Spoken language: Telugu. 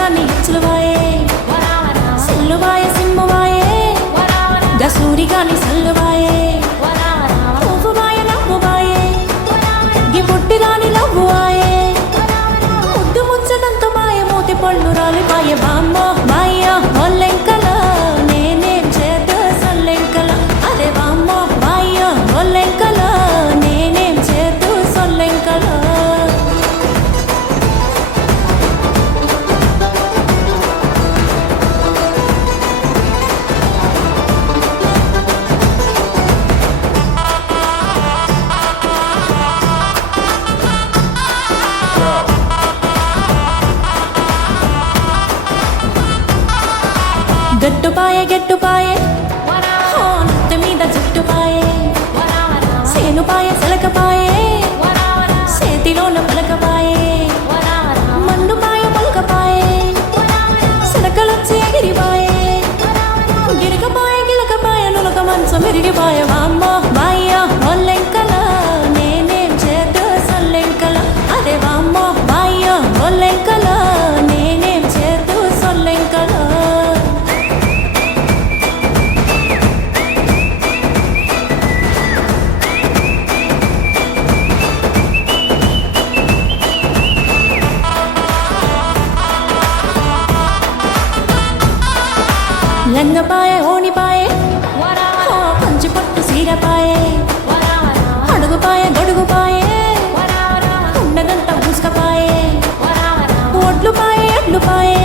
కానీ హెచ్చులువాయే సెల్లువాయే సిమ్మువాయే గసూరి గాని సల్లువాయే పువ్వువాయే నవ్వువాయే గి పుట్టి రాని నవ్వువాయే ముద్దు ముచ్చటంత మాయ మూతి పళ్ళు రాలిపాయే బామ్మో మాయ ఒల్లెంకల నేనేం చేత సల్లెంకల అదే బామ్మో మాయ ఒల్లెంకల నేనేం చేత సల్లెంకల గట్టుపాయే గట్టుపాయే నెత్తి మీద జుట్టుపాయే సేనుపాయే సెలకపాయే చేతిలోన పలకపాయే మన్నుపాయే పలకపాయే సిలకలొచ్చి ఎగిరిపాయే గిరికపాయే గిలకపాయే నులక మంచం విరిగిపాయే వామ్మో మాయ ఒల్లెంకల నేనేం చేత సల్లెంకల అదే వామ్మో మాయ ఒల్లెంకల నేనేం చేత సల్లెంకల లంగపాయే ఓనిపాయే పంచి పట్టు సీరపాయే అడుగుపాయే గొడుగుపాయే ఉండదంతా ముసుకపాయే ఒడ్లుపాయే ఎడ్లుపాయే